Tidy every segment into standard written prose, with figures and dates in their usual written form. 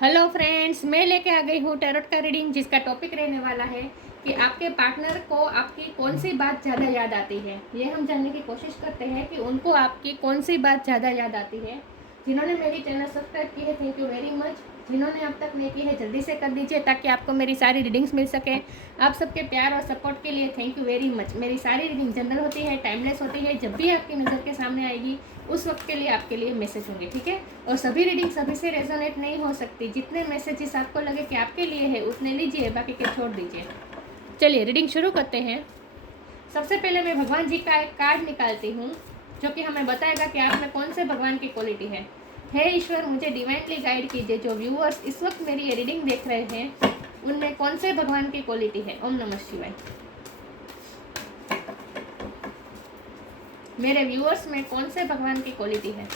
Hello friends, मैं लेके आ गई हूँ टैरोट का रीडिंग, जिसका टॉपिक रहने वाला है कि आपके पार्टनर को आपकी कौन सी बात ज़्यादा याद आती है। ये हम जानने की कोशिश करते हैं कि उनको आपकी कौन सी बात ज़्यादा याद आती है। जिन्होंने मेरी चैनल सब्सक्राइब की है, थैंक यू वेरी मच। जिन्होंने अब तक नहीं की है, जल्दी से कर दीजिए ताकि आपको मेरी सारी रीडिंग्स मिल सके। आप सबके प्यार और सपोर्ट के लिए थैंक यू वेरी मच। मेरी सारी रीडिंग जनरल होती है, टाइमलेस होती है। जब भी आपकी नज़र के सामने आएगी उस वक्त के लिए आपके लिए मैसेज होंगे, ठीक है। और सभी रीडिंग सभी से रेजोनेट नहीं हो सकती। जितने मैसेजेस आपको लगे कि आपके लिए है उतने लीजिए, बाकी के छोड़ दीजिए। चलिए रीडिंग शुरू करते हैं। सबसे पहले मैं भगवान जी का एक कार्ड निकालती हूँ जो कि हमें बताएगा कि आप में कौन से भगवान की क्वालिटी है। हे ईश्वर, मुझे डिवाइनली गाइड कीजिए। जो व्यूअर्स इस वक्त मेरी ये रीडिंग देख रहे हैं उनमें कौन से भगवान की क्वालिटी है। ओम नमः शिवाय। मेरे व्यूअर्स में कौन से भगवान की क्वालिटी है।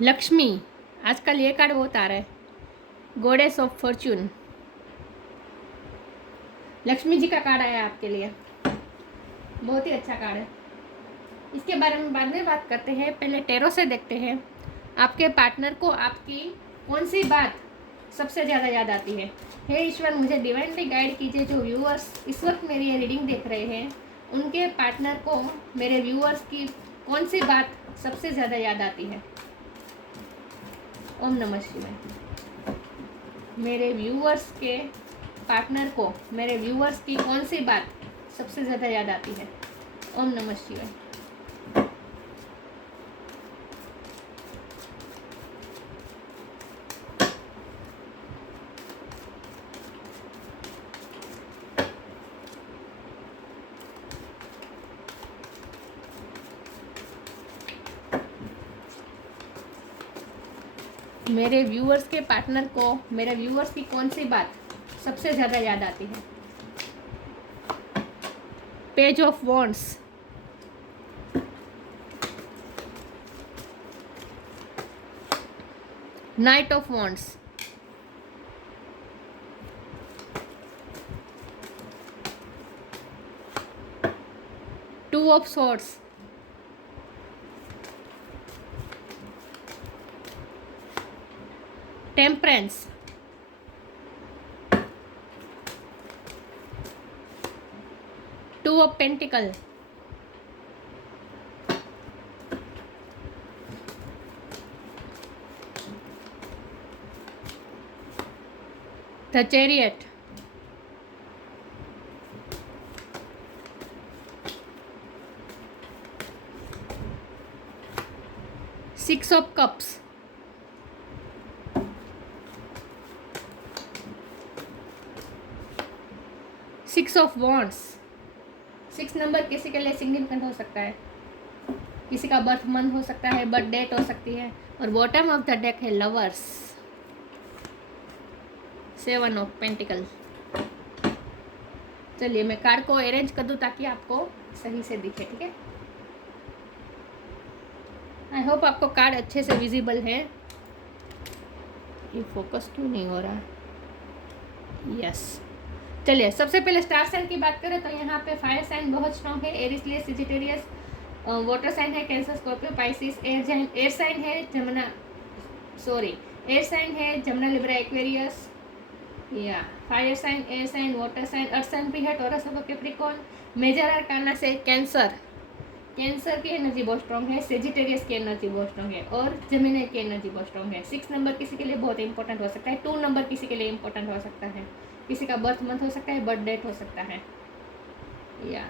लक्ष्मी, आजकल ये कार्ड बहुत आ रहा है, goddess of Fortune. Lakshmi ji का कार्ड आया आपके लिए, बहुत ही अच्छा कार्ड है। इसके बारे में बाद में बात करते हैं, पहले टैरो से देखते हैं आपके पार्टनर को आपकी कौन सी बात सबसे ज़्यादा याद आती है। हे ईश्वर, मुझे डिवाइनली गाइड कीजिए। जो व्यूअर्स इस वक्त मेरी ये रीडिंग देख रहे हैं उनके पार्टनर को मेरे व्यूअर्स की कौन सी बात सबसे ज़्यादा याद आती है। ओम नमः शिवाय। मेरे व्यूअर्स के पार्टनर को मेरे व्यूअर्स की कौन सी बात सबसे ज़्यादा याद आती है। ओम नमः शिवाय। मेरे व्यूअर्स के पार्टनर को मेरे व्यूअर्स की कौन सी बात सबसे ज़्यादा याद आती है। Page of wands, night of wands, two of swords, temperance, two of pentacle, the chariot, six of cups, six of wands. Six number किसी के लिए सिग्निफिकेंट हो सकता है, किसी का बर्थ मंथ हो सकता है, बर्थ डेट हो सकती है। और बॉटम ऑफ द डेक है लवर्स, सेवन ऑफ पेंटिकल। चलिए मैं कार्ड को अरेंज कर दूं ताकि आपको सही से दिखे, ठीक है। आई होप आपको कार्ड अच्छे से विजिबल है। ये फोकस क्यों नहीं हो रहा। यस। चलिए सबसे पहले स्टार साइन की बात करें तो यहाँ पे फायर साइन बहुत स्ट्रॉन्ग है, Aries, Leo, Sagittarius. Water sign है Cancer, Scorpio, Pisces. Air sign है जमुना, सॉरी, एयर साइन है जमुना, लिब्रा, एक्वेरियस। या fire sign, air sign, water sign, earth sign भी है, टॉरस और कैप्रिकॉर्न। मेजर आर्काना से कैंसर, कैंसर की एनर्जी बहुत स्ट्रॉन्ग है, सेजिटेरियस की एनर्जी बहुत स्ट्रॉन्ग है और जेमिनी की एनर्जी बहुत स्ट्रॉन्ग है। 6 नंबर किसी के लिए बहुत इंपॉर्टेंट हो सकता है, 2 नंबर किसी के लिए इंपॉर्टेंट हो सकता है, किसी का बर्थ मंथ हो सकता है, बर्थ डेट हो सकता है। या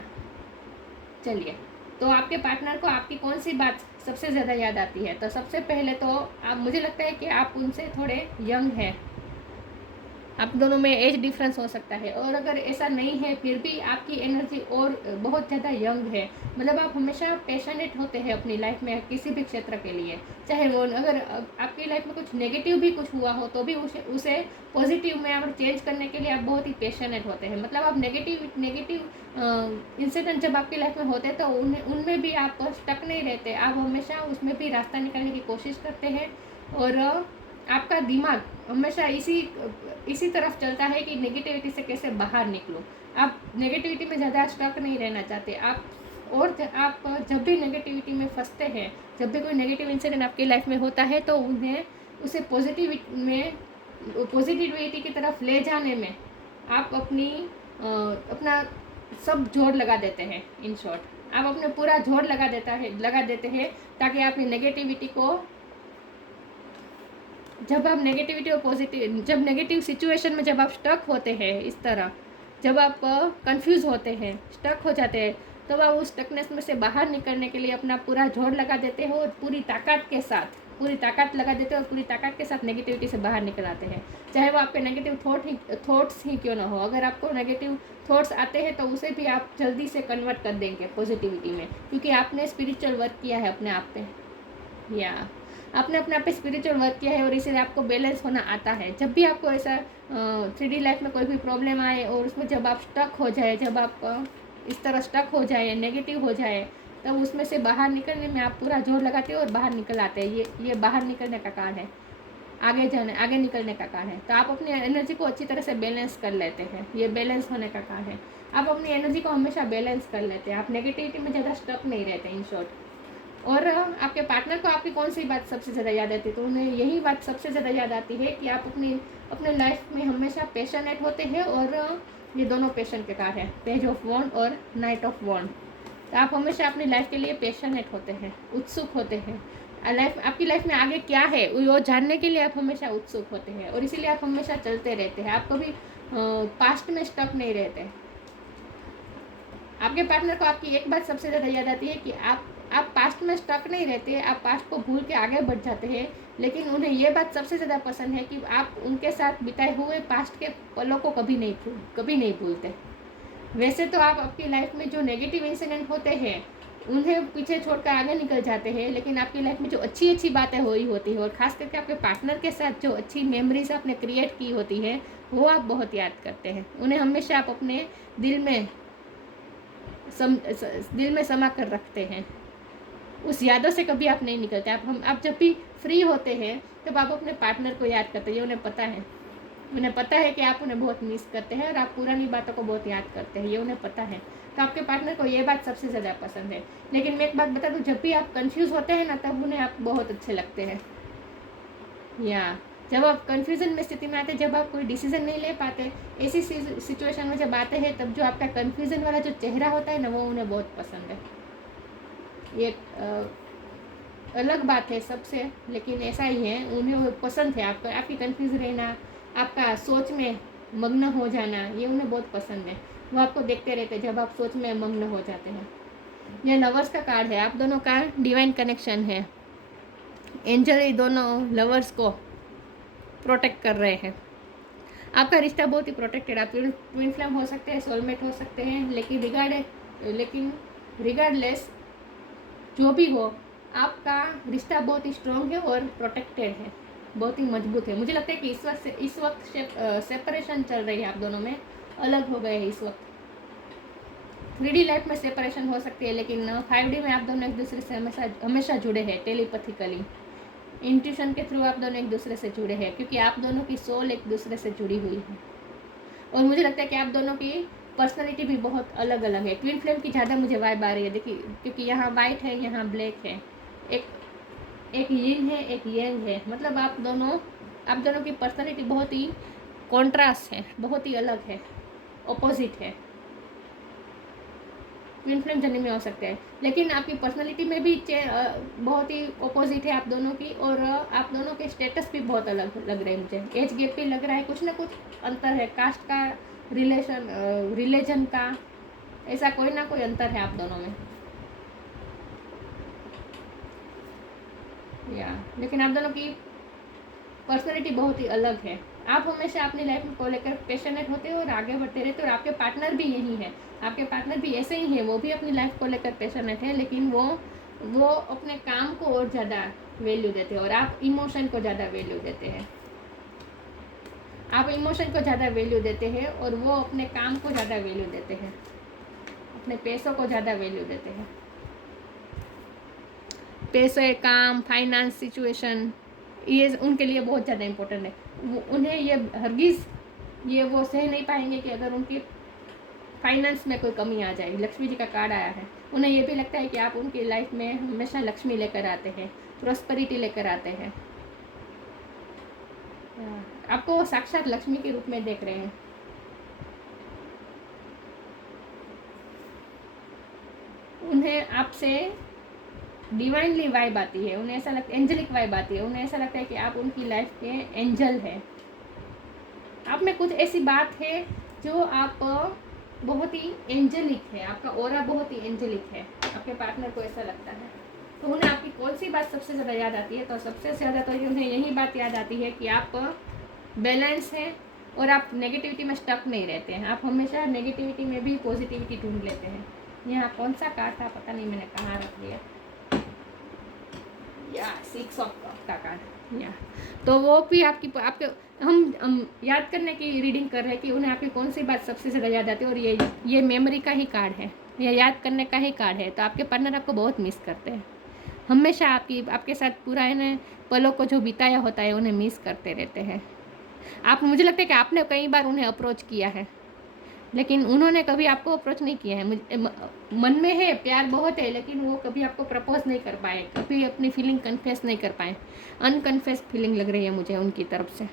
चलिए, तो आपके पार्टनर को आपकी कौन सी बात सबसे ज़्यादा याद आती है। तो सबसे पहले तो आप, मुझे लगता है कि आप उनसे थोड़े यंग हैं, आप दोनों में एज डिफरेंस हो सकता है। और अगर ऐसा नहीं है फिर भी आपकी एनर्जी और बहुत ज़्यादा यंग है, मतलब आप हमेशा पैशनेट होते हैं अपनी लाइफ में किसी भी क्षेत्र के लिए, चाहे वो अगर आपकी लाइफ में कुछ नेगेटिव भी कुछ हुआ हो तो भी उसे पॉजिटिव में आप चेंज करने के लिए आप बहुत ही पैशनेट होते हैं। मतलब आप नेगेटिव इंसिडेंट जब आपकी लाइफ में होते हैं तो उनमें भी आप स्टक नहीं रहते, आप हमेशा उसमें भी रास्ता निकालने की कोशिश करते हैं। और आपका दिमाग हमेशा इसी तरफ चलता है कि नेगेटिविटी से कैसे बाहर निकलो। आप नेगेटिविटी में ज़्यादा स्टक नहीं रहना चाहते आप। और आप जब भी नेगेटिविटी में फंसते हैं, जब भी कोई नेगेटिव इंसिडेंट आपकी लाइफ में होता है तो उसे पॉजिटिविटी की तरफ ले जाने में आप अपना सब जोर लगा देते हैं। इन शॉर्ट आप अपने पूरा जोर लगा देते हैं ताकि आप नेगेटिविटी को, जब आप नेगेटिविटी और पॉजिटिव, जब नेगेटिव सिचुएशन में जब आप स्टक होते हैं, इस तरह जब आप कंफ्यूज होते हैं, स्टक हो जाते हैं, तो आप उस स्टकनेस में से बाहर निकलने के लिए अपना पूरा जोर लगा देते हो और पूरी ताकत लगा देते हो और पूरी ताकत के साथ नेगेटिविटी से बाहर निकल आते हैं। चाहे वो आपके नेगेटिव थॉट्स ही क्यों ना हो, अगर आपको नेगेटिव थॉट्स आते हैं तो उसे भी आप जल्दी से कन्वर्ट कर देंगे पॉजिटिविटी में, क्योंकि आपने स्पिरिचुअल वर्क किया है अपने आप पे, या आपने अपने आप पे स्पिरिचुअल वर्क किया है और इसीलिए आपको बैलेंस होना आता है। जब भी आपको ऐसा 3D लाइफ में कोई भी प्रॉब्लम आए और उसमें जब आप स्टक हो जाए, जब आप इस तरह स्टक हो जाए, नेगेटिव हो जाए, तब उसमें से बाहर निकलने में आप पूरा जोर लगाते हो और बाहर निकल आते हैं। ये बाहर निकलने का कारण है, आगे निकलने का कारण है। तो आप अपनी एनर्जी को अच्छी तरह से बैलेंस कर लेते हैं, ये बैलेंस होने का कारण है। आप अपनी एनर्जी को हमेशा बैलेंस कर लेते हैं, आप नेगेटिविटी में ज़्यादा स्टक नहीं रहते इन शॉर्ट। और आपके पार्टनर को आपकी कौन सी बात सबसे ज़्यादा याद आती है, तो उन्हें यही बात सबसे ज़्यादा याद आती है कि आप अपने लाइफ में हमेशा पैशनेट होते हैं। और ये दोनों पैशन के कारण है, पेज ऑफ वॉन्ड और नाइट ऑफ वॉन्ड। तो आप हमेशा अपनी लाइफ के लिए पैशनेट होते हैं, उत्सुक होते हैं। आपकी लाइफ में आगे क्या है वो जानने के लिए आप हमेशा उत्सुक होते हैं और इसीलिए आप हमेशा चलते रहते हैं, आप कभी पास्ट में स्टक नहीं रहते। आपके पार्टनर को आपकी एक बात सबसे ज़्यादा याद आती है कि आप पास्ट में स्टक नहीं रहते, आप पास्ट को भूल के आगे बढ़ जाते हैं, लेकिन उन्हें ये बात सबसे ज़्यादा पसंद है कि आप उनके साथ बिताए हुए पास्ट के पलों को कभी नहीं भूलते। वैसे तो आप आपकी लाइफ में जो नेगेटिव इंसिडेंट होते हैं उन्हें पीछे छोड़कर आगे निकल जाते हैं, लेकिन आपकी लाइफ में जो अच्छी अच्छी बातें हुई होती है और ख़ास करके आपके पार्टनर के साथ जो अच्छी मेमोरीज आपने क्रिएट की होती है वो आप बहुत याद करते हैं। उन्हें हमेशा आप अपने दिल में समा कर रखते हैं, उस यादों से कभी आप नहीं निकलते। आप जब भी फ्री होते हैं तब आप अपने पार्टनर को याद करते हैं, ये उन्हें पता है कि आप उन्हें बहुत मिस करते हैं और आप पुरानी बातों को बहुत याद करते हैं, ये उन्हें पता है। तो आपके पार्टनर को ये बात सबसे ज़्यादा पसंद है। लेकिन मैं एक बात बता दूँ, जब भी आप कंफ्यूज होते हैं ना तब उन्हें आप बहुत अच्छे लगते हैं। या जब आप कंफ्यूजन में स्थिति में आते हैं, जब आप कोई डिसीजन नहीं ले पाते, ऐसी सिचुएशन में जब आते हैं तब जो आपका कंफ्यूजन वाला जो चेहरा होता है ना वो उन्हें बहुत पसंद है। ये अलग बात है सबसे, लेकिन ऐसा ही है, उन्हें वो पसंद है आपकी कंफ्यूज रहना, आपका सोच में मग्न हो जाना, ये उन्हें बहुत पसंद है। वो आपको देखते रहते हैं जब आप सोच में मग्न हो जाते हैं। ये लवर्स का कार्ड है, आप दोनों का डिवाइन कनेक्शन है। एंजल ये दोनों लवर्स को प्रोटेक्ट कर रहे हैं। आपका रिश्ता बहुत ही प्रोटेक्टेड, आप ट्विन फ्लेम हो सकते हैं, सोलमेट हो सकते हैं, लेकिन रिगार्डलेस जो भी हो आपका रिश्ता बहुत ही स्ट्रॉन्ग है और प्रोटेक्टेड है, बहुत ही मजबूत है। मुझे लगता है कि इस वक्त सेपरेशन चल रही है, आप दोनों में अलग हो गए हैं इस वक्त। 3D लाइफ में सेपरेशन हो सकती है, लेकिन 5D में आप दोनों एक दूसरे से हमेशा जुड़े हैं, टेलीपैथिकली, इंट्यूशन के थ्रू आप दोनों एक दूसरे से जुड़े हैं, क्योंकि आप दोनों की सोल एक दूसरे से जुड़ी हुई है। और मुझे लगता है कि आप दोनों की पर्सनालिटी भी बहुत अलग अलग है। ट्विन फ्लेम की ज़्यादा मुझे वाइब आ रही है, देखिए, क्योंकि यहाँ वाइट है, यहाँ ब्लैक है, एक यिन है, एक यांग है। मतलब आप दोनों की पर्सनालिटी बहुत ही कॉन्ट्रास्ट है, बहुत ही अलग है, ऑपोजिट है। ट्विन फ्लेम जर्नी में हो सकते हैं, लेकिन आपकी पर्सनालिटी में भी बहुत ही ऑपोजिट है आप दोनों की। और आप दोनों के स्टेटस भी बहुत अलग लग रहे हैं मुझे, एज गैप भी लग रहा है, कुछ ना कुछ अंतर है, कास्ट का, रिलीजन का, ऐसा कोई ना कोई अंतर है आप दोनों में। लेकिन आप दोनों की पर्सनालिटी बहुत ही अलग है। आप हमेशा अपनी लाइफ को लेकर पैशनेट होते हो और आगे बढ़ते रहते हो, और आपके पार्टनर भी यही है, आपके पार्टनर भी ऐसे ही है, वो भी अपनी लाइफ को लेकर पैशनेट है, लेकिन वो अपने काम को और ज़्यादा वैल्यू देते हैं और आप इमोशन को ज़्यादा वैल्यू देते हैं। आप इमोशन को ज़्यादा वैल्यू देते हैं और वो अपने काम को ज़्यादा वैल्यू देते हैं, अपने पैसों को ज़्यादा वैल्यू देते हैं। पैसे, काम, फाइनेंस सिचुएशन, ये उनके लिए बहुत ज़्यादा इम्पोर्टेंट है। उन्हें ये हरगिज़ ये वो सह नहीं पाएंगे कि अगर उनकी फाइनेंस में कोई कमी आ जाए। लक्ष्मी जी का कार्ड आया है, उन्हें ये भी लगता है कि आप उनकी लाइफ में हमेशा लक्ष्मी लेकर आते हैं, प्रॉस्पेरिटी लेकर आते हैं। आपको वो साक्षात लक्ष्मी के रूप में देख रहे हैं। उन्हें आपसे डिवाइनली वाइब आती है, उन्हें ऐसा लगता है, एंजलिक वाइब आती है, उन्हें ऐसा लगता है कि आप उनकी लाइफ के एंजल हैं। आप में कुछ ऐसी बात है जो आप बहुत ही एंजलिक है, आपका ऑरा बहुत ही एंजलिक है, आपके पार्टनर को ऐसा लगता है। तो उन्हें आपकी कौन सी बात सबसे ज़्यादा याद आती है? तो सबसे ज़्यादा तो उन्हें यही बात याद आती है कि आप बैलेंस हैं और आप नेगेटिविटी में स्टक नहीं रहते हैं। आप हमेशा नेगेटिविटी में भी पॉजिटिविटी ढूंढ लेते हैं। यहाँ कौन सा कार्ड था पता नहीं, मैंने कहाँ रख दिया, या 6 ऑफ कप का कार्ड। या तो वो भी आपके हम याद करने की रीडिंग कर रहे हैं कि उन्हें आपकी कौन सी बात सबसे ज़्यादा याद आती है, और ये मेमोरी का ही कार्ड है, ये याद करने का ही कार्ड है। तो आपके पार्टनर आपको बहुत मिस करते हैं, हमेशा आपके साथ पुराने पलों को जो बिताया होता है उन्हें मिस करते रहते हैं। मुझे लगता है कि आपने कई बार उन्हें अप्रोच किया है, लेकिन उन्होंने कभी आपको अप्रोच नहीं किया है। मन में है, प्यार बहुत है, लेकिन वो कभी आपको प्रपोज नहीं कर पाए, कभी अपनी फीलिंग कन्फेस नहीं कर पाए। अनकन्फेस फीलिंग लग रही है मुझे उनकी तरफ से,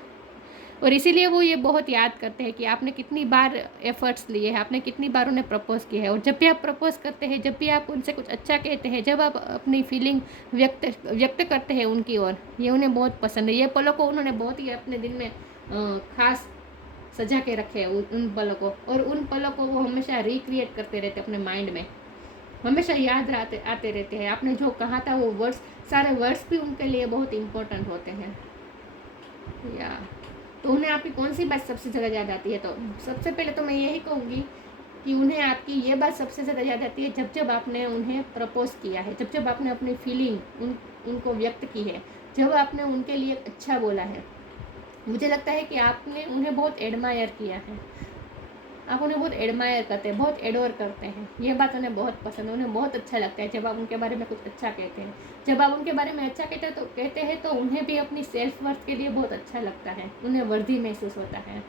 और इसीलिए वो ये बहुत याद करते हैं कि आपने कितनी बार एफर्ट्स लिए हैं, आपने कितनी बार उन्हें प्रपोज किया है। और जब भी आप प्रपोज करते हैं, जब भी आप उनसे कुछ अच्छा कहते हैं, जब आप अपनी फीलिंग व्यक्त करते हैं उनकी ओर, ये उन्हें बहुत पसंद है। ये पलों को उन्होंने बहुत ही अपने दिल में खास सजा के रखे हैं उन पलों को, और उन पलों को वो हमेशा रिक्रिएट करते रहते अपने माइंड में, हमेशा याद आते रहते हैं। आपने जो कहा था वो वर्ड्स, सारे वर्ड्स भी उनके लिए बहुत इम्पोर्टेंट होते हैं। या तो उन्हें आपकी कौन सी बात सबसे ज़्यादा याद आती है? तो सबसे पहले तो मैं यही कहूँगी कि उन्हें आपकी ये बात सबसे ज़्यादा याद आती है जब आपने उन्हें प्रपोज किया है, जब आपने अपनी फीलिंग उनको व्यक्त की है, जब आपने उनके लिए अच्छा बोला है। मुझे लगता है कि आपने उन्हें बहुत एडमायर किया है, आप उन्हें बहुत एडमायर करते हैं, बहुत एडोर करते हैं। ये बात उन्हें बहुत पसंद है, उन्हें बहुत अच्छा लगता है जब आप उनके बारे में कुछ अच्छा कहते हैं। जब आप उनके बारे में अच्छा कहते हैं तो उन्हें भी अपनी सेल्फ वर्थ के लिए बहुत अच्छा लगता है, उन्हें वर्दी महसूस होता है।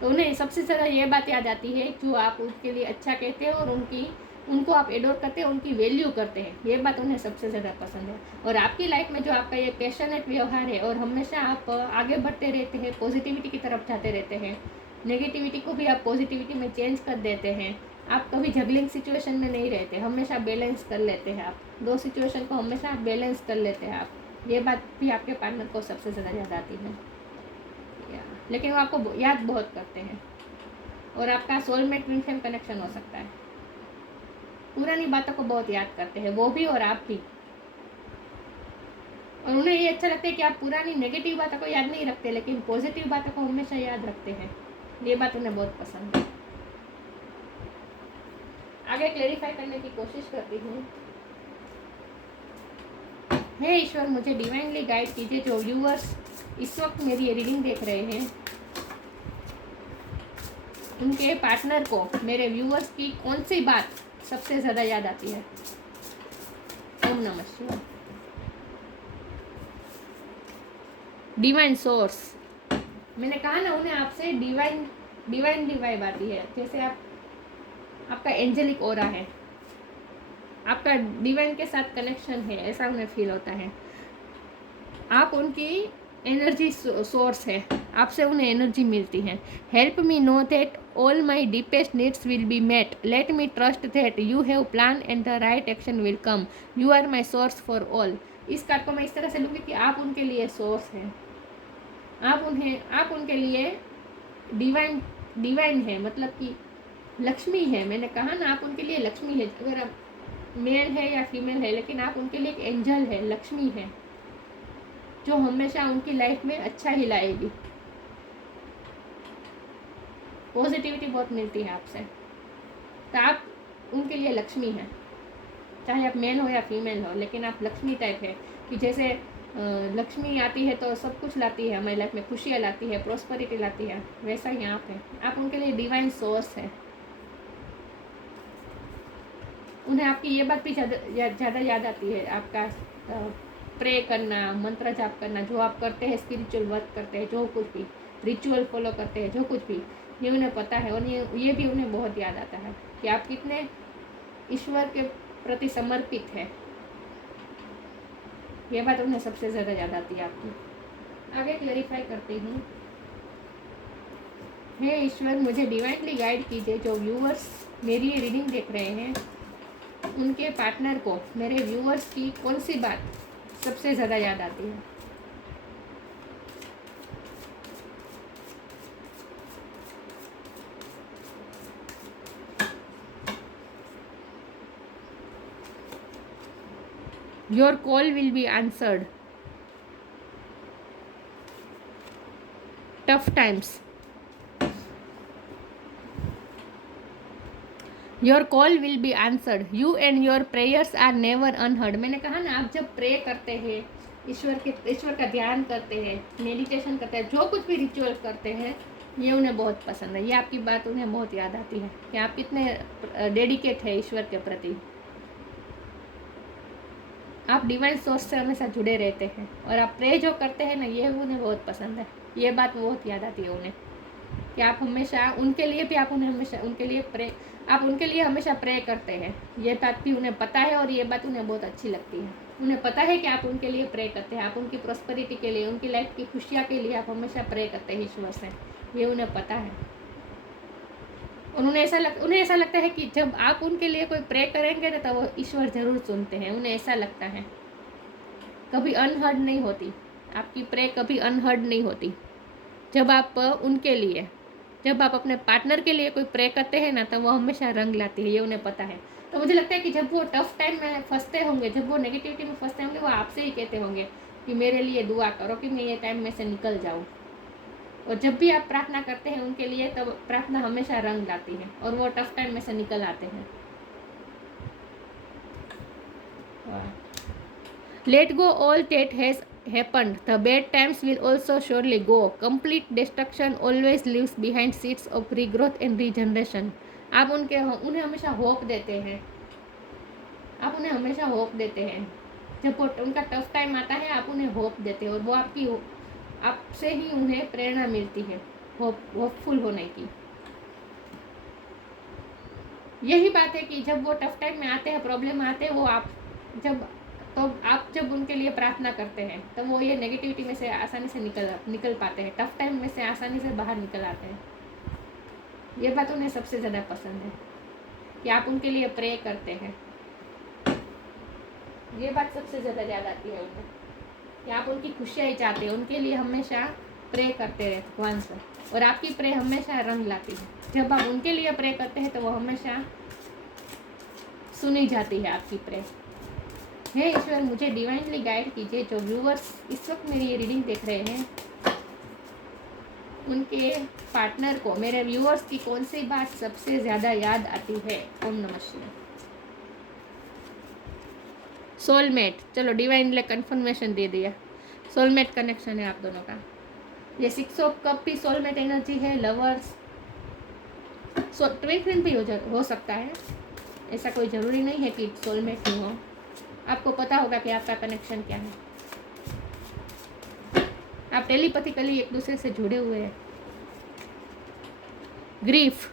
तो उन्हें सबसे ज़्यादा ये बात याद आती है जो आप उनके लिए अच्छा कहते हैं और उनको आप एडोर करते हैं, उनकी वैल्यू करते हैं। ये बात उन्हें सबसे ज़्यादा पसंद है। और आपकी लाइफ में जो आपका ये पैशनेट व्यवहार है, और हमेशा आप आगे बढ़ते रहते हैं, पॉजिटिविटी की तरफ जाते रहते हैं, नेगेटिविटी को भी आप पॉजिटिविटी में चेंज कर देते हैं। आप कभी जगलिंग सिचुएशन में नहीं रहते, हमेशा बैलेंस कर लेते हैं। आप दो सिचुएशन को हमेशा बैलेंस कर लेते हैं आप। ये बात भी आपके पार्टनर को सबसे ज़्यादा याद आती है। लेकिन वो आपको याद बहुत करते हैं, और आपका सोलमेट ट्विन फ्लेम कनेक्शन हो सकता है। पुरानी बातों को बहुत याद करते हैं वो भी और आप भी, और उन्हें ये अच्छा लगता है कि आप पुरानी नेगेटिव बातों को याद नहीं रखते, लेकिन पॉजिटिव बातों को हमेशा याद रखते हैं। ये बात उन्हें बहुत पसंद है। आगे क्लेरिफाई करने की कोशिश करती हूँ। हे ईश्वर, मुझे डिवाइनली गाइड कीजिए। जो व्यूअर्स इस वक्त मेरी ये रीडिंग देख रहे हैं, उनके पार्टनर को मेरे व्यूअर्स की कौन सी बात सबसे ज़्यादा याद आती है? ओम नमः शिवाय। डिवाइन सोर्स, मैंने कहा ना, उन्हें आपसे डिवाइन वाइब आती है। जैसे आपका एंजेलिक ऑरा है, आपका डिवाइन के साथ कनेक्शन है, ऐसा उन्हें फील होता है। आप उनकी एनर्जी सोर्स है, आपसे उन्हें एनर्जी मिलती है। Help me know that all my deepest needs will be met. Let me trust that you have plan and the right action will come. You are my source for all. इस card को मैं इस तरह से लूँगी कि आप उनके लिए सोर्स हैं, आप उनके लिए डिवाइन है, मतलब कि लक्ष्मी है। मैंने कहा ना, आप उनके लिए लक्ष्मी है। अगर आप मेल है या फीमेल है, लेकिन आप उनके लिए एक एंजल है, लक्ष्मी है। जो हमेशा उनकी लाइफ में अच्छा ही लाएगी। पॉजिटिविटी बहुत मिलती है आपसे, तो आप उनके लिए लक्ष्मी हैं, चाहे आप मेल हो या फीमेल हो, लेकिन आप लक्ष्मी टाइप है कि जैसे लक्ष्मी आती है तो सब कुछ लाती है हमारी लाइफ में, खुशियाँ लाती है, प्रॉस्पेरिटी लाती है, वैसा ही आप हैं। आप उनके लिए डिवाइन सोर्स है। उन्हें आपकी ये बात भी ज़्यादा याद आती है, आपका प्रे करना, मंत्र जाप करना, जो आप करते हैं, स्पिरिचुअल वर्क करते हैं, जो कुछ भी रिचुअल फॉलो करते हैं, जो कुछ भी, ये उन्हें पता है। और ये भी उन्हें बहुत याद आता है कि आप कितने ईश्वर के प्रति समर्पित है। ये बात उन्हें सबसे ज़्यादा याद आती है आपकी। आगे क्लैरिफाई करती हूँ। हे ईश्वर, मुझे डिवाइनली गाइड कीजिए, जो व्यूअर्स मेरी ये रीडिंग देख रहे हैं उनके पार्टनर को मेरे व्यूअर्स की कौन सी बात सबसे ज़्यादा याद आती है। Your call will be answered. Tough times. Your call will be answered. You and your prayers are never unheard. मैंने कहा ना, आप जब प्रे करते हैं, ईश्वर का ध्यान करते हैं, मेडिटेशन करते हैं, जो कुछ भी रिचुअल करते हैं, ये उन्हें बहुत पसंद है। ये आपकी बात उन्हें बहुत याद आती है कि आप कितने डेडिकेट है ईश्वर के प्रति। आप डिवाइन सोर्स से हमेशा जुड़े रहते हैं और आप प्रे जो करते हैं ना, ये उन्हें बहुत पसंद है। ये बात बहुत याद आती है उन्हें कि आप हमेशा उनके लिए भी, आप उन्हें हमेशा उनके लिए हमेशा प्रे करते हैं। ये बात भी उन्हें पता है और ये बात उन्हें बहुत अच्छी लगती है। उन्हें पता है कि आप उनके लिए प्रे करते हैं, आप उनकी प्रॉस्पेरिटी के लिए, उनकी लाइफ की खुशियाँ के लिए आप हमेशा प्रे करते हैं ईश्वर से। ये उन्हें पता है। उन्हें ऐसा लगता है कि जब आप उनके लिए कोई प्रे करेंगे ना, तो वो ईश्वर ज़रूर सुनते हैं। उन्हें ऐसा लगता है, कभी अनहर्ड नहीं होती आपकी प्रे, कभी अनहर्ड नहीं होती। जब आप अपने पार्टनर के लिए कोई प्रे करते हैं ना, तो वो हमेशा रंग लाती है। ये उन्हें पता है। तो मुझे लगता है कि जब वो टफ टाइम में फंसते होंगे, जब वो नेगेटिविटी में फंसते होंगे, वो आपसे ही कहते होंगे कि मेरे लिए दुआ करो कि मैं ये टाइम में से निकल जाऊँ। और जब भी आप प्रार्थना करते हैं उनके लिए, तब प्रार्थना हमेशा रंग लाती है और वो टफ टाइम में से निकल आते हैं। Let go all that has happened, the bad times will also surely go, complete destruction always leaves behind seeds of regrowth and regeneration. आप उन्हें हमेशा होप देते हैं। आप उन्हें हमेशा होप देते हैं। जब उनका टफ टाइम आता है, आप उन्हें होप देते हैं और वो आपसे ही उन्हें प्रेरणा मिलती है होपफुल होने की। यही बात है कि जब वो टफ टाइम में आते हैं, प्रॉब्लम आते हैं, वो आप जब उनके लिए प्रार्थना करते हैं, तो वो ये नेगेटिविटी में से आसानी से निकल पाते हैं, टफ टाइम में से आसानी से बाहर निकल आते हैं। ये बात उन्हें सबसे ज़्यादा पसंद है कि आप उनके लिए प्रे करते हैं। ये बात सबसे ज़्यादा याद आती है उन्हें कि आप उनकी खुशियाँ ही चाहते हैं, उनके लिए हमेशा प्रे करते रहे भगवान से, और आपकी प्रे हमेशा रंग लाती है। जब आप उनके लिए प्रे करते हैं तो वो हमेशा सुनी जाती है आपकी प्रे। हे ईश्वर, मुझे डिवाइनली गाइड कीजिए, जो व्यूअर्स इस वक्त मेरी ये रीडिंग देख रहे हैं उनके पार्टनर को, मेरे व्यूअर्स की कौन सी बात सबसे ज़्यादा याद आती है। ओम नमः शिवाय। सोलमेट, चलो डिवाइन ने कंफर्मेशन दे दिया, सोलमेट कनेक्शन है आप दोनों का। ये 6 ऑफ कप भी सोलमेट एनर्जी है। लवर्स, ट्विन फ्लेम भी हो सकता है, ऐसा कोई ज़रूरी नहीं है कि सोलमेट ही हो। आपको पता होगा कि आपका कनेक्शन क्या है। आप टेलीपैथिकली एक दूसरे से जुड़े हुए हैं। ग्रीफ,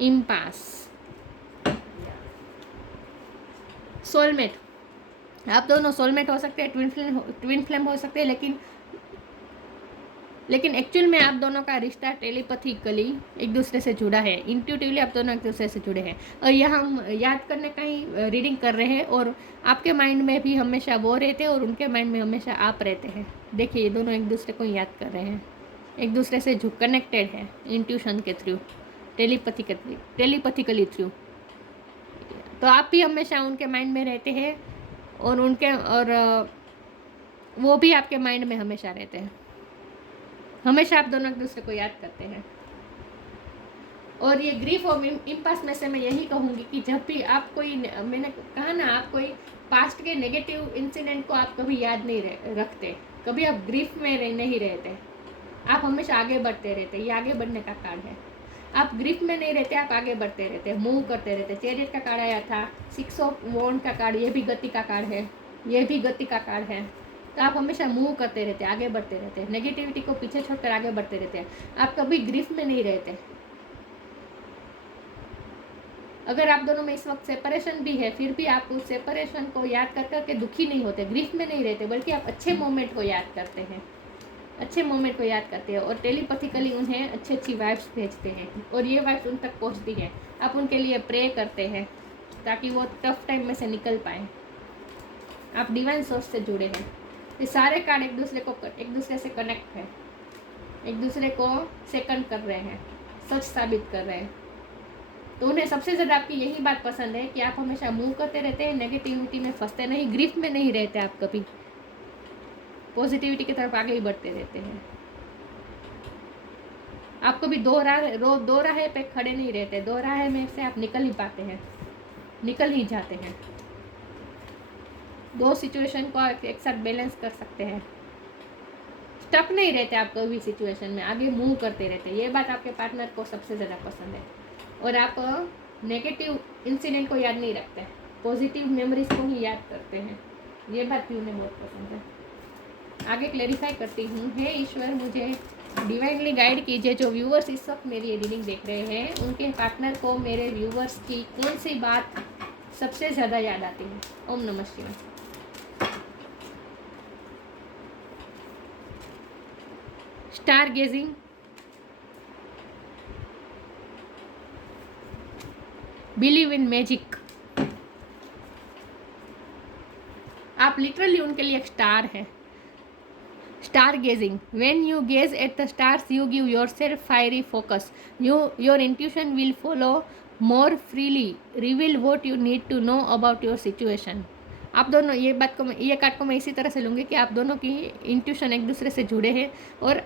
इम्पास, सोलमेट, आप दोनों सोलमेट हो सकते हैं, ट्विन फ्लेम हो सकते हैं, लेकिन एक्चुअल में आप दोनों का रिश्ता टेलीपैथिकली एक दूसरे से जुड़ा है। इंट्यूटिवली आप दोनों एक दूसरे से जुड़े हैं। और यह हम याद करने का ही रीडिंग कर रहे हैं, और आपके माइंड में भी हमेशा वो रहते हैं और उनके माइंड में हमेशा आप रहते हैं। देखिए, ये दोनों एक दूसरे को याद कर रहे हैं, एक दूसरे से कनेक्टेड है इंट्यूशन के थ्रू, टेलीपैथिकली थ्रू। तो आप भी हमेशा उनके माइंड में रहते हैं और वो भी आपके माइंड में हमेशा रहते हैं। हमेशा आप दोनों एक दूसरे को याद करते हैं। और ये ग्रीफ और इम्पास में से मैं यही कहूँगी कि जब भी आप कोई, मैंने कहा ना, आप कोई पास्ट के नेगेटिव इंसिडेंट को आप कभी याद नहीं रखते, कभी आप ग्रीफ में नहीं रहते, आप हमेशा आगे बढ़ते रहते। ये आगे बढ़ने का कार्ड है। आप ग्रीफ में नहीं रहते, आप आगे बढ़ते रहते, मूव करते रहते। चैरियट का कार्ड आया था, 6 ऑफ वॉन्ड का कार्ड, ये भी गति का कार्ड है, ये भी गति का कार्ड है। तो आप हमेशा मूव करते रहते, आगे बढ़ते रहते, नेगेटिविटी को पीछे छोड़कर आगे बढ़ते रहते हैं। आप कभी ग्रीफ में नहीं रहते। अगर आप दोनों में इस वक्त सेपरेशन भी है, फिर भी आप उस सेपरेशन को याद कर करके दुखी नहीं होते, ग्रीफ में नहीं रहते, बल्कि आप अच्छे मोमेंट को याद करते हैं, अच्छे मोमेंट को याद करते हैं और टेलीपैथिकली उन्हें अच्छी अच्छी वाइब्स भेजते हैं और ये वाइब्स उन तक पहुंचती है। आप उनके लिए प्रे करते हैं ताकि वो टफ टाइम में से निकल पाएँ। आप डिवाइन सोर्स से जुड़े हैं। ये सारे कार्ड एक दूसरे से कनेक्ट है, एक दूसरे को सेकंड कर रहे हैं, सच साबित कर रहे हैं। तो उन्हें सबसे ज़्यादा आपकी यही बात पसंद है कि आप हमेशा मूव करते रहते हैं, नेगेटिविटी में फंसते नहीं, ग्रीफ में नहीं रहते, आप कभी पॉजिटिविटी की तरफ आगे ही बढ़ते रहते हैं। आप कभी दो राह पे खड़े नहीं रहते, दो राह में से आप निकल ही पाते हैं, निकल ही जाते हैं। दो सिचुएशन को आप एक साथ बैलेंस कर सकते हैं, स्टक नहीं रहते आप कभी सिचुएशन में, आगे मूव करते रहते हैं। ये बात आपके पार्टनर को सबसे ज़्यादा पसंद है। और आप नेगेटिव इंसिडेंट को याद नहीं रखते, पॉजिटिव मेमोरीज को ही याद करते हैं। ये बात भी उन्हें बहुत पसंद है। आगे क्लेरिफाई करती हूँ। हे ईश्वर, मुझे डिवाइनली गाइड कीजिए। जो व्यूवर्स इस वक्त मेरी रीडिंग देख रहे हैं, उनके पार्टनर को मेरे व्यूवर्स की कौन सी बात सबसे ज़्यादा याद आती है। ओम नमः शिवाय। Star gazing, believe in magic. आप लिटरली उनके लिए एक स्टार है। Star gazing, when you gaze at the stars you give yourself fiery focus, your intuition will follow more freely, reveal what you need to know about your situation. आप दोनों, ये card को मैं इसी तरह से लूँगी कि आप दोनों की इंट्यूशन एक दूसरे से जुड़े हैं और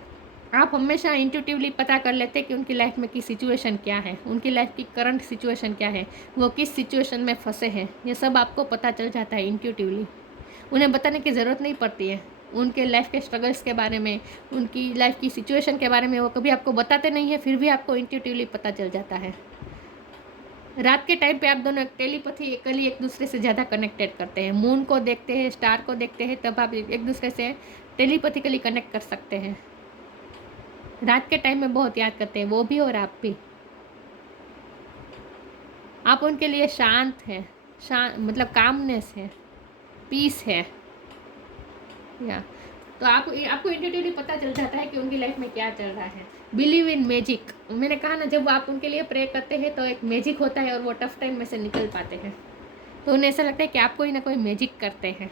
आप हमेशा इंट्यूटिवली पता कर लेते हैं कि उनकी लाइफ में की सिचुएशन क्या है, उनकी लाइफ की करंट सिचुएशन क्या है, वो किस सिचुएशन में फंसे हैं। ये सब आपको पता चल जाता है इंट्यूटिवली। उन्हें बताने की ज़रूरत नहीं पड़ती है। उनके लाइफ के स्ट्रगल्स के बारे में, उनकी लाइफ की सिचुएशन के बारे में वो कभी आपको बताते नहीं है, फिर भी आपको इंट्यूटिवली पता चल जाता है। रात के टाइम पे आप दोनों टेलीपैथिकली एक दूसरे से ज़्यादा कनेक्टेड करते हैं। मून को देखते हैं, स्टार को देखते हैं, तब आप एक दूसरे से टेलीपैथिकली कनेक्ट कर सकते हैं। रात के टाइम में बहुत याद करते हैं वो भी और आप भी। आप उनके लिए शांत हैं, मतलब कामनेस है, पीस है। या तो आपको इंट्यूटिवली पता चल जाता है कि उनकी लाइफ में क्या चल रहा है। बिलीव इन मैजिक, मैंने कहा ना, जब आप उनके लिए प्रे करते हैं तो एक मैजिक होता है और वो टफ टाइम में से निकल पाते हैं। तो उन्हें ऐसा लगता है कि आप कोई ना कोई मैजिक करते हैं,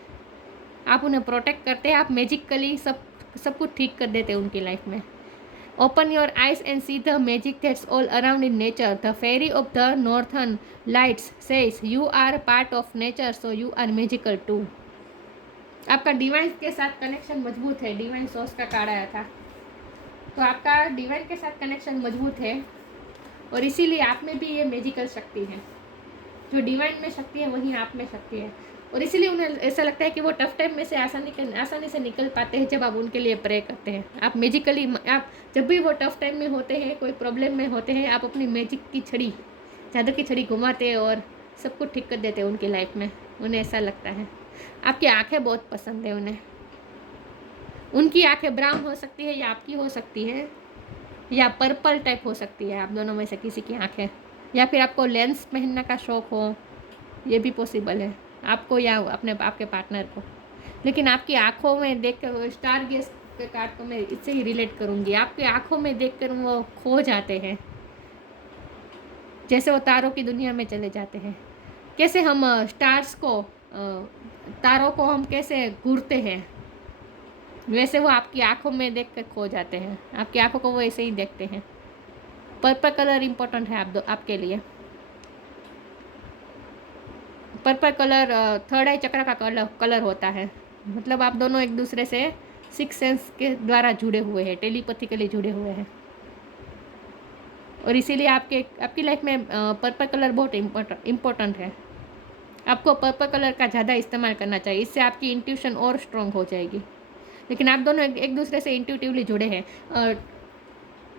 आप उन्हें प्रोटेक्ट करते हैं, आप मैजिकली सब कुछ ठीक कर देते हैं उनकी लाइफ में। Open your eyes and see the magic that's all around in nature. The fairy of the northern lights says you are part of nature, so you are magical too. आपका divine के साथ connection मजबूत है। Divine source का card आया था, तो आपका डिवाइन के साथ कनेक्शन मजबूत है और इसीलिए आप में भी ये मैजिकल शक्ति है। जो डिवाइन में शक्ति है वहीं आप में शक्ति है और इसीलिए उन्हें ऐसा लगता है कि वो टफ टाइम में से आसानी से निकल पाते हैं जब आप उनके लिए प्रे करते हैं। आप मैजिकली, आप जब भी वो टफ टाइम में होते हैं, कोई प्रॉब्लम में होते हैं, आप अपनी मैजिक की छड़ी, जादू की छड़ी घुमाते हैं और सब कुछ ठीक कर देते हैं उनकी लाइफ में। उन्हें ऐसा लगता है। आपकी आँखें बहुत पसंद है उन्हें। उनकी आँखें ब्राउन हो सकती है या आपकी हो सकती है, या पर्पल टाइप हो सकती है, आप दोनों में से किसी की आँखें, या फिर आपको लेंस पहनने का शौक़ हो, ये भी पॉसिबल है आपको या आपके पार्टनर को। लेकिन आपकी आँखों में देख कर, स्टार गेज के कार्ड को मैं इससे ही रिलेट करूँगी। आपकी आँखों में देख कर वो खो जाते हैं, जैसे वो तारों की दुनिया में चले जाते हैं। कैसे हम स्टार्स को, तारों को हम कैसे घूरते हैं, वैसे वो आपकी आँखों में देख कर खो जाते हैं। आपकी आँखों को वो ऐसे ही देखते हैं। पर्पल कलर इम्पोर्टेंट है आपके लिए। पर्पल कलर थर्ड आई चक्र का कलर होता है। मतलब आप दोनों एक दूसरे से सिक्स सेंस के द्वारा जुड़े हुए हैं, टेलीपैथिकली जुड़े हुए हैं, और इसीलिए आपकी लाइफ में पर्पल कलर बहुत इम्पोर्टेंट है। आपको पर्पल कलर का ज़्यादा इस्तेमाल करना चाहिए, इससे आपकी इंट्यूशन और स्ट्रॉन्ग हो जाएगी। लेकिन आप दोनों एक दूसरे से इंट्यूटिवली जुड़े हैं।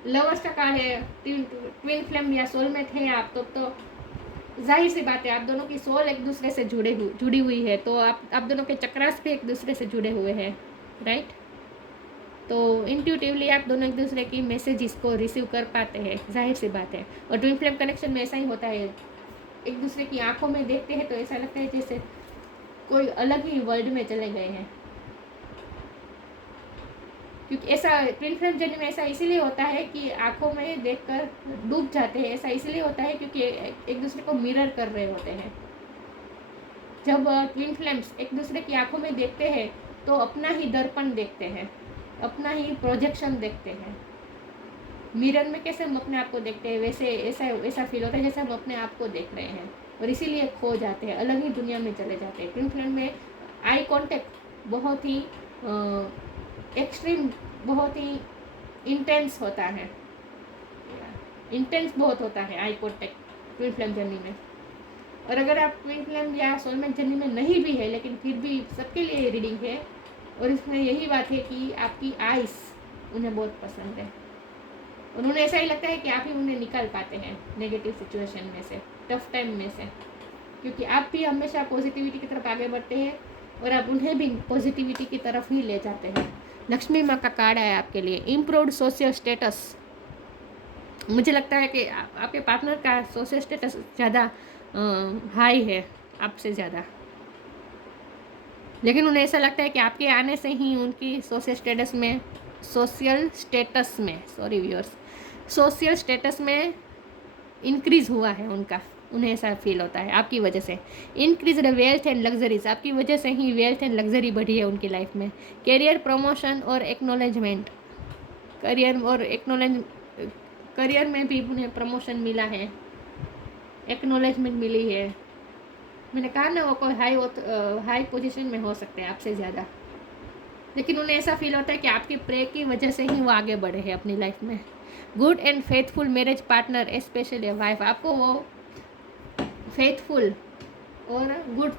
लवर्स का कार्ड है, ट्विन फ्लेम या सोलमेट है आप तो जाहिर सी बात है आप दोनों की सोल एक दूसरे से जुड़ी हुई है, तो आप दोनों के चक्रास भी एक दूसरे से जुड़े हुए हैं, राइट। तो इंट्यूटिवली आप दोनों एक दूसरे की मैसेजेस को रिसीव कर पाते हैं, जाहिर सी बात है। और ट्विन फ्लेम कनेक्शन में ऐसा ही होता है, एक दूसरे की आंखों में देखते हैं तो ऐसा लगता है जैसे कोई अलग ही वर्ल्ड में चले गए हैं। क्योंकि ऐसा ट्विन फ्लेम जर्नी में ऐसा इसीलिए होता है कि आंखों में देखकर डूब जाते हैं। ऐसा इसलिए होता है क्योंकि एक दूसरे को मिरर कर रहे होते हैं। जब ट्विन फ्लेम्स एक दूसरे की आंखों में देखते हैं तो अपना ही दर्पण देखते हैं, अपना ही प्रोजेक्शन देखते हैं। मिरर में कैसे हम अपने आप को देखते हैं, वैसे ऐसा फील होता है जैसे हम अपने आप को देख रहे हैं, और इसीलिए खो जाते हैं, अलग ही दुनिया में चले जाते हैं। ट्विन फ्लेम में आई कांटेक्ट बहुत ही एक्सट्रीम, बहुत ही इंटेंस होता है, इंटेंस बहुत होता है eye contact twin flame journey में। और अगर आप ट्विन फ्लेम या सोलमेट जर्नी में नहीं भी है, लेकिन फिर भी सबके लिए रीडिंग है, और इसमें यही बात है कि आपकी आइस उन्हें बहुत पसंद है, और उन्हें ऐसा ही लगता है कि आप ही उन्हें निकाल पाते हैं नेगेटिव सिचुएशन में से, टफ टाइम में से, क्योंकि आप भी हमेशा पॉजिटिविटी की तरफ आगे बढ़ते हैं और आप उन्हें भी पॉजिटिविटी की तरफ ही ले जाते हैं। लक्ष्मी माँ का कार्ड है आपके लिए, इम्प्रूव्ड सोशल स्टेटस। मुझे लगता है कि आपके पार्टनर का सोशल स्टेटस ज़्यादा हाई है आपसे ज़्यादा, लेकिन उन्हें ऐसा लगता है कि आपके आने से ही उनकी सोशल स्टेटस में इंक्रीज़ हुआ है उनका। उन्हें ऐसा फील होता है आपकी वजह से। इंक्रीज वेल्थ एंड लग्जरीज, आपकी वजह से ही वेल्थ एंड लग्जरी बढ़ी है उनकी लाइफ में। करियर प्रमोशन और एक्नॉलेजमेंट, करियर में भी उन्हें प्रमोशन मिला है, एक्नॉलेजमेंट मिली है। मैंने कहा ना, वो कोई हाई पोजीशन में हो सकते हैं आपसे ज़्यादा, लेकिन उन्हें ऐसा फील होता है कि आपकी प्रे की वजह से ही वो आगे बढ़े हैं अपनी लाइफ में। Good and faithful marriage partner, specially wife, आपको वो फेथफुल और गुड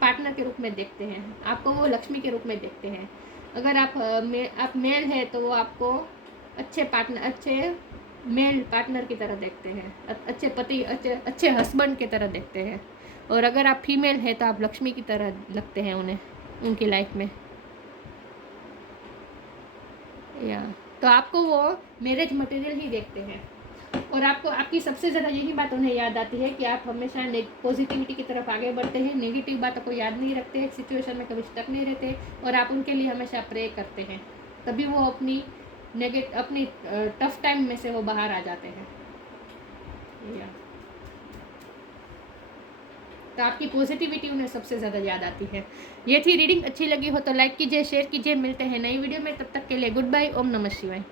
पार्टनर के रूप में देखते हैं, आपको वो लक्ष्मी के रूप में देखते हैं। अगर आप मेल है तो वो आपको अच्छे मेल पार्टनर की तरह देखते हैं, अच्छे पति, अच्छे हस्बैंड की तरह देखते हैं। और अगर आप फीमेल है तो आप लक्ष्मी की तरह लगते हैं उन्हें उनकी लाइफ में। तो आपको वो मैरिज मटेरियल ही देखते हैं, और आपको आपकी सबसे ज़्यादा यही बात उन्हें याद आती है कि आप हमेशा पॉजिटिविटी की तरफ आगे बढ़ते हैं, नेगेटिव बातों को याद नहीं रखते, सिचुएशन में कभी स्टक नहीं रहते, और आप उनके लिए हमेशा प्रे करते हैं, तभी वो अपनी टफ टाइम में से वो बाहर आ जाते हैं। तो आपकी पॉजिटिविटी उन्हें सबसे ज़्यादा याद आती है। ये थी रीडिंग। अच्छी लगी हो तो लाइक कीजिए, शेयर कीजिए। मिलते हैं नई वीडियो में, तब तक के लिए गुड बाय। ओम नमः शिवाय।